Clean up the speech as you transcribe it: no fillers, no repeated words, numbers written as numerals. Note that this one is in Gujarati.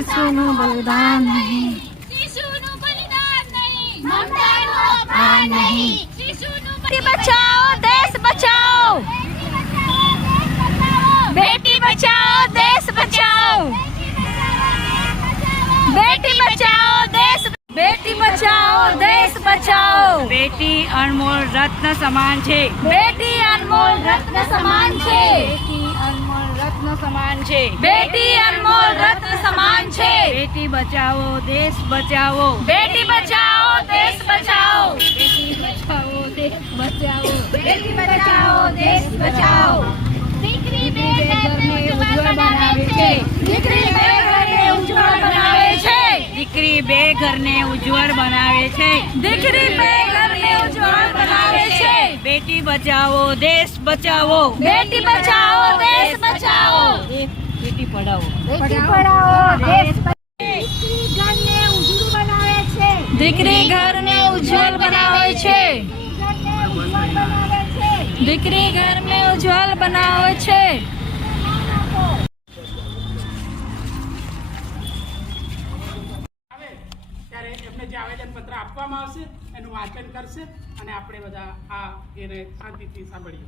શિશુનું બલિદાન નહીં, શિશુનું બલિદાન નહીં, મમતાનો અપમાન નહીં, શિશુનું બચાવો દેશ બચાવો, બેટી બચાવો દેશ બચાવો, બેટી બચાવો દેશ, બેટી બચાવો દેશ બચાવો, બેટી અનમોલ રત્ન સમાન છે, બેટી અનમોલ રત્ન સમાન છે, બેટી અનમોલ રત્ન સમાન છે, બેટી અનમોલ રત્ન સમાન છે, બેટી બચાવો દેશ બચાવો, બેટી બચાવો દેશ બચાવો, બેટી બચાવો દેશ બચાવો, બેટી બચાવો દેશ બચાવો, દીકરી બે ઘરને ઉજ્જવળ બનાવે છે, દીકરી બે ઘરને ઉજ્જવળ બનાવે છે, દીકરી બે ઘરને ઉજ્જવળ બનાવે છે, દીકરી બે ઘરને ઉજ્જવળ બનાવે છે, બેટી બચાવો દેશ બચાવો, બેટી બચાવો દેશ બચાવો, બેટી પઢાઓ, બેટી પઢાઓ દેશ દીકરી ઘરને ઉજ્જવળ બનાવે છે, દીકરી ઘરને ઉજ્જવળ બનાવે છે, ત્યારે એમને જે આવેદનપત્ર આપવામાં આવશે એનું વાંચન કરશે અને આપણે બધા આ એને શાંતિથી સાંભળીએ.